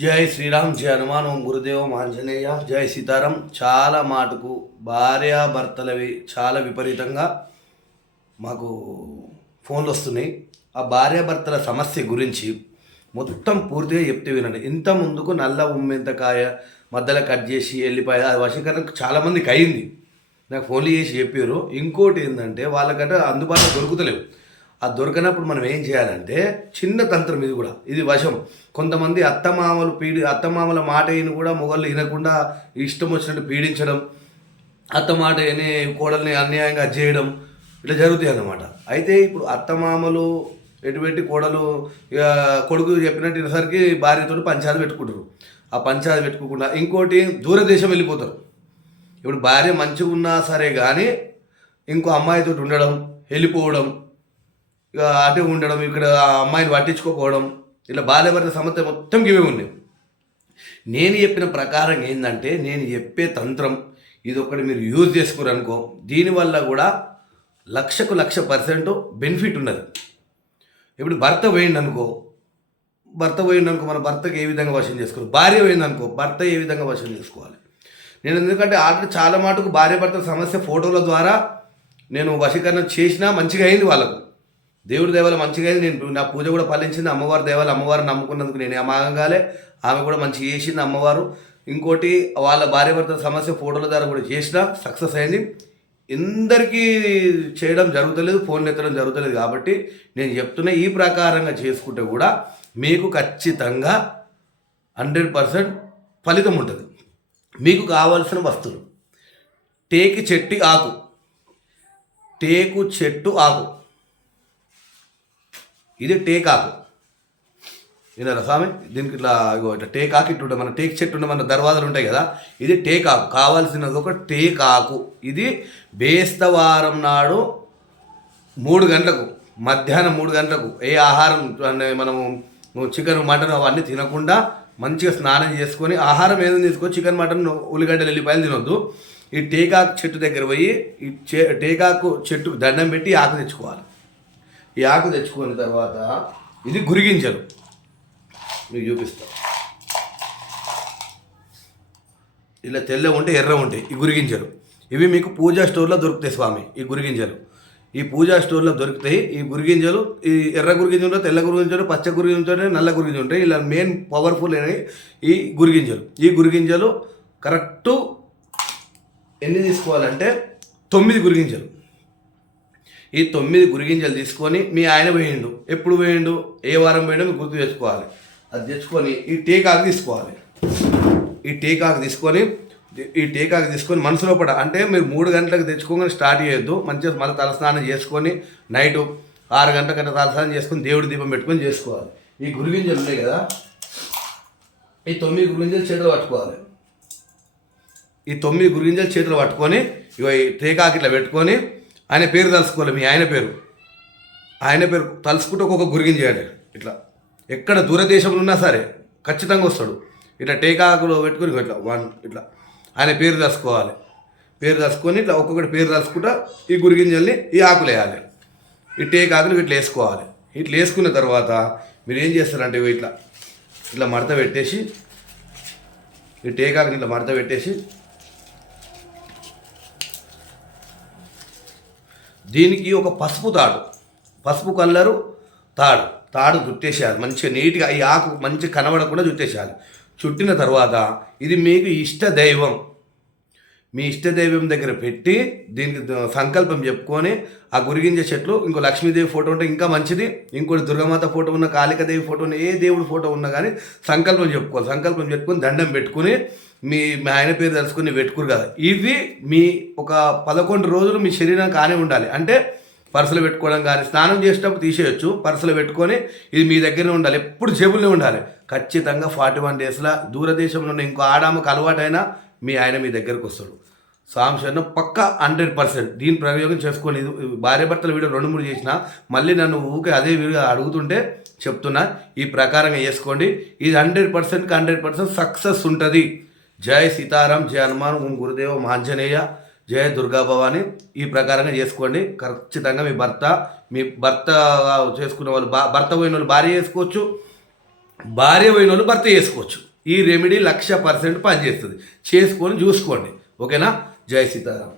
జై శ్రీరామ్ జయ హనుమాన్ ఓం గురుదేవం ఆంజనేయ జై సీతారాం. చాలా మాటకు భార్యాభర్తలవి చాలా విపరీతంగా మాకు ఫోన్లు వస్తున్నాయి. ఆ భార్యాభర్తల సమస్య గురించి మొత్తం పూర్తిగా చెప్తే వినండి. ఇంత ముందుకు నల్ల ఉమ్మెంతకాయ మధ్యలో కట్ చేసి వెళ్ళిపోయి అది వశీకరణ చాలామందికి అయింది. నాకు ఫోన్లు చేసి చెప్పారు. ఇంకోటి ఏంటంటే వాళ్ళకంటే అందుబాటులో దొరుకుతలేవు. ఆ దొరకనప్పుడు మనం ఏం చేయాలంటే చిన్న తంత్రం ఇది కూడా. ఇది వశం. కొంతమంది అత్తమామలు పీడి అత్తమామల మాట అయిన కూడా మొగళ్ళు వినకుండా ఇష్టం వచ్చినట్టు పీడించడం అత్త మాట విని కోడల్ని అన్యాయంగా చేయడం ఇట్లా జరుగుతాయి అన్నమాట. అయితే ఇప్పుడు అత్తమామలు ఎటువంటి కోడలు ఇక కొడుకు చెప్పినట్టు ఇసరికి భార్యతో పంచాయతీ పెట్టుకుంటారు. ఆ పంచాయతీ పెట్టుకోకుండా ఇంకోటి దూరదేశం వెళ్ళిపోతారు. ఇప్పుడు భార్య మంచిగా ఉన్నా సరే కానీ ఇంకో అమ్మాయితో ఉండడం వెళ్ళిపోవడం ఇక అటే ఉండడం ఇక్కడ అమ్మాయిని పట్టించుకోకపోవడం ఇలా బాల్యభర్త సమస్య మొత్తం ఇవే ఉన్నాయి నేను చెప్పిన ప్రకారం ఏంటంటే నేను చెప్పే తంత్రం ఇది ఒకటి మీరు యూజ్ చేసుకోరనుకో దీనివల్ల కూడా లక్షకు లక్ష పర్సెంట్ బెనిఫిట్ ఉన్నది. ఇప్పుడు భర్త పోయింది అనుకో భర్త పోయింది అనుకో మన భర్తకి ఏ విధంగా వశం చేసుకోవాలి? భార్య పోయింది అనుకో భర్త ఏ విధంగా వశం చేసుకోవాలి? నేను ఎందుకంటే ఆల్రెడీ చాలా మటుకు భార్య భర్త సమస్య ఫోటోల ద్వారా నేను వశీకరణ చేసినా మంచిగా అయింది వాళ్ళకు. దేవుడి దేవాలు మంచిగా అయింది. నేను నా పూజ కూడా ఫలించింది అమ్మవారి దేవాలు అమ్మవారు నమ్ముకున్నందుకు నేను ఏమాగాలే ఆమె కూడా మంచిగా చేసింది అమ్మవారు. ఇంకోటి వాళ్ళ భార్య భర్త సమస్య ఫోటోల ద్వారా కూడా చేసిన సక్సెస్ అయింది. ఎందరికీ చేయడం జరుగుతలేదు ఫోన్ ఎత్తడం జరుగుతలేదు కాబట్టి నేను చెప్తున్న ఈ ప్రకారంగా చేసుకుంటే కూడా మీకు ఖచ్చితంగా హండ్రెడ్ పర్సెంట్ ఫలితం ఉంటుంది. మీకు కావాల్సిన వస్తువులు. టేకి చెట్టు ఆకు. టేకు చెట్టు ఆకు. ఇది టేకాకు విన్నారా స్వామి? దీనికి ఇట్లా ఇగో ఇట్లా టేకాకు ఇట్టు మన టేక్ చెట్టు ఉండే మన దర్వాజాలు ఉంటాయి కదా ఇది టేకాకు కావాల్సినది ఒక టేకాకు ఇది బేస్తవారం నాడు మూడు గంటలకు మధ్యాహ్నం మూడు గంటలకు ఏ ఆహారం మనము చికెన్ మటన్ అవన్నీ తినకుండా మంచిగా స్నానం చేసుకొని ఆహారం ఏదైనా తీసుకో చికెన్ మటన్ ఉల్లిగడ్డలు వెళ్ళిపాయలు తినొద్దు. ఈ టేకాకు చెట్టు దగ్గర పోయి ఈ టేకాకు చెట్టుకు దండం పెట్టి ఆకు తెచ్చుకోవాలి. ఈ ఆకు తెచ్చుకున్న తర్వాత ఇది గురిగింజలు మీకు చూపిస్తా. ఇలా తెల్ల ఉంటే ఎర్ర ఉంటాయి ఈ గురిగింజలు ఇవి మీకు పూజా స్టోర్లో దొరుకుతాయి స్వామి ఈ గురిగింజలు ఈ పూజా స్టోర్లో దొరుకుతాయి ఈ గురిగింజలు ఈ ఎర్ర గురిగింజలు తెల్ల గురిగింజలు పచ్చ గురిగింజలు నల్ల గురిగింజలు ఉంటాయి ఇలా మెయిన్ పవర్ఫుల్ అయినవి ఈ గురిగింజలు ఈ గురిగింజలు కరెక్టు ఎన్ని తీసుకోవాలంటే తొమ్మిది గురిగింజలు ఈ తొమ్మిది గురిగింజలు తీసుకొని మీ ఆయన వేయండు. ఎప్పుడు వేయండు? ఏ వారం వేయడం గుర్తు తెచ్చుకోవాలి అది తెచ్చుకొని ఈ టేకాకు తీసుకోవాలి. ఈ టేకాకు తీసుకొని ఈ టేకాకు తీసుకొని మనసులో పడ అంటే మీరు మూడు గంటలకు తెచ్చుకోగానే స్టార్ట్ చేయొద్దు. మంచిగా మళ్ళీ తలస్నానం చేసుకొని నైట్ ఆరు గంటల తలస్నానం చేసుకొని దేవుడి దీపం పెట్టుకొని చేసుకోవాలి. ఈ గురిగింజలు ఉన్నాయి కదా? ఈ తొమ్మిది గురిగింజలు చేతులు పట్టుకోవాలి. ఈ తొమ్మిది గురిగింజలు చేతులు పట్టుకొని ఇవి ఈ టేకాకు ఇట్లా పెట్టుకొని ఆయన పేరు తలుసుకోవాలి మీ ఆయన పేరు. ఆయన పేరు తలుసుకుంటూ ఒక్కొక్క గురిగింజ చేయాలి. ఇట్లా ఎక్కడ దూరదేశంలో ఉన్నా సరే ఖచ్చితంగా వస్తాడు. ఇట్లా టేకాకులో పెట్టుకొని ఇట్లా వన్ ఇట్లా ఆయన పేరు తలుసుకోవాలి పేరు తలుసుకొని ఇట్లా ఒక్కొక్కటి పేరు తలుసుకుంటా ఈ గురిగింజల్ని ఈ ఆకులు వేయాలి. ఈ టేకాకులు ఇట్లా వేసుకోవాలి. ఇట్లా వేసుకున్న తర్వాత మీరు ఏం చేస్తారంటే ఇగో ఇట్లా ఇట్లా మడత పెట్టేసి ఈ టేకాకుని ఇట్లా మడత పెట్టేసి దీనికి ఒక పసుపు తాడు. పసుపు కలరు తాడు. తాడు చుట్టేసేయాలి మంచిగా నీట్గా ఈ ఆకు మంచి కనబడకుండా చుట్టేసేయాలి చుట్టిన తర్వాత ఇది మీకు ఇష్ట దైవం. మీ ఇష్ట దైవం దగ్గర పెట్టి దీనికి సంకల్పం చెప్పుకొని ఆ గురిగింజ చెట్లు ఇంకో లక్ష్మీదేవి ఫోటో ఉంటే ఇంకా మంచిది ఇంకోటి దుర్గమాత ఫోటో ఉన్న కాళికాదేవి ఫోటో ఉన్న ఏ దేవుడి ఫోటో ఉన్నా కానీ సంకల్పం చెప్పుకోవాలి. సంకల్పం చెప్పుకొని దండం పెట్టుకుని మీ మీ ఆయన పేరు తెలుసుకుని పెట్టుకురు కదా. ఇవి మీ ఒక పదకొండు రోజులు మీ శరీరం కానే ఉండాలి. అంటే పర్సులు పెట్టుకోవడం కానీ స్నానం చేసేటప్పుడు తీసేయచ్చు పర్సులు పెట్టుకొని ఇది మీ దగ్గరనే ఉండాలి. ఎప్పుడు జేబుల్లో ఉండాలి. ఖచ్చితంగా ఫార్టీ వన్ డేస్లో దూరదేశంలో ఉన్న ఇంకో ఆడామకు అలవాటైనా మీ ఆయన మీ దగ్గరకు వస్తాడు. సాంశను పక్క హండ్రెడ్ పర్సెంట్. దీని ప్రయోగం చేసుకొని భార్య భర్తల వీడియో రెండు మూడు చేసిన మళ్ళీ నన్ను ఊకే అదే వీడియో అడుగుతుంటే చెప్తున్నా ఈ ప్రకారంగా చేసుకోండి. ఇది హండ్రెడ్ పర్సెంట్కి హండ్రెడ్ పర్సెంట్ సక్సెస్ ఉంటుంది. జై సీతారాం జై హనుమాన్ ఓం గురుదేవ మాంజనేయ జయ దుర్గా భవాని. ఈ ప్రకారంగా చేసుకోండి. ఖచ్చితంగా మీ భర్త మీ భర్త చేసుకున్న వాళ్ళు భర్త పోయిన వాళ్ళు భార్య చేసుకోవచ్చు. భార్య పోయిన వాళ్ళు భర్త చేసుకోవచ్చు. ఈ రెమెడీ లక్ష పర్సెంట్ పనిచేస్తుంది. చేసుకొని చూసుకోండి. ఓకేనా? జై సీతారాం.